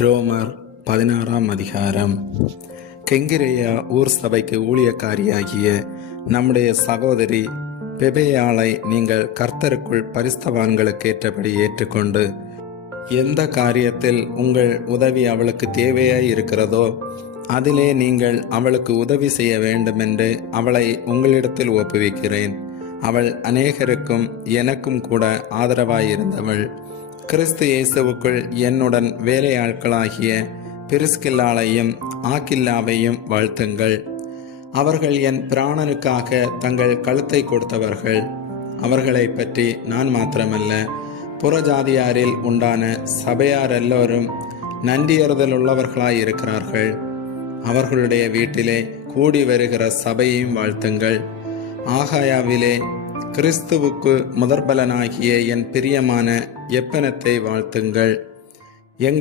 ரோமர் 16ஆம் அதிகாரம். கெங்கிரேயா ஊர் சபைக்கு ஊழியக்காரியாகிய நம்முடைய சகோதரி பெபேயாளை நீங்கள் கர்த்தருக்குள் பரிசுத்தவான்களுக்கு ஏற்றபடி ஏற்றுக்கொண்டு, எந்த காரியத்தில் உங்கள் உதவி அவளுக்கு தேவையாய் இருக்கிறதோ அதிலே நீங்கள் அவளுக்கு உதவி செய்ய வேண்டுமென்று அவளை உங்களிடத்தில் ஒப்புவிக்கிறேன். அவள் அநேகருக்கும் எனக்கும் கூட ஆதரவாயிருந்தவள். கிறிஸ்து இயேசுவுக்குள் என்னுடன் வேலையாட்களாகிய பிரிஸ்கில்லாளையும் ஆக்கில்லாவையும் வாழ்த்துங்கள். அவர்கள் என் பிராணனுக்காக தங்கள் கழுத்தை கொடுத்தவர்கள். அவர்களை பற்றி நான் மாத்திரமல்ல, புறஜாதியாரில் உண்டான சபையார் எல்லோரும் நன்றியறுதலுள்ளவர்களாயிருக்கிறார்கள். அவர்களுடைய வீட்டிலே கூடி வருகிற சபையையும் வாழ்த்துங்கள். ஆகாயாவிலே கிறிஸ்துவுக்கு முதற்பலனாகிய என் பிரியமான எப்பனத்தை வாழ்த்துங்கள்.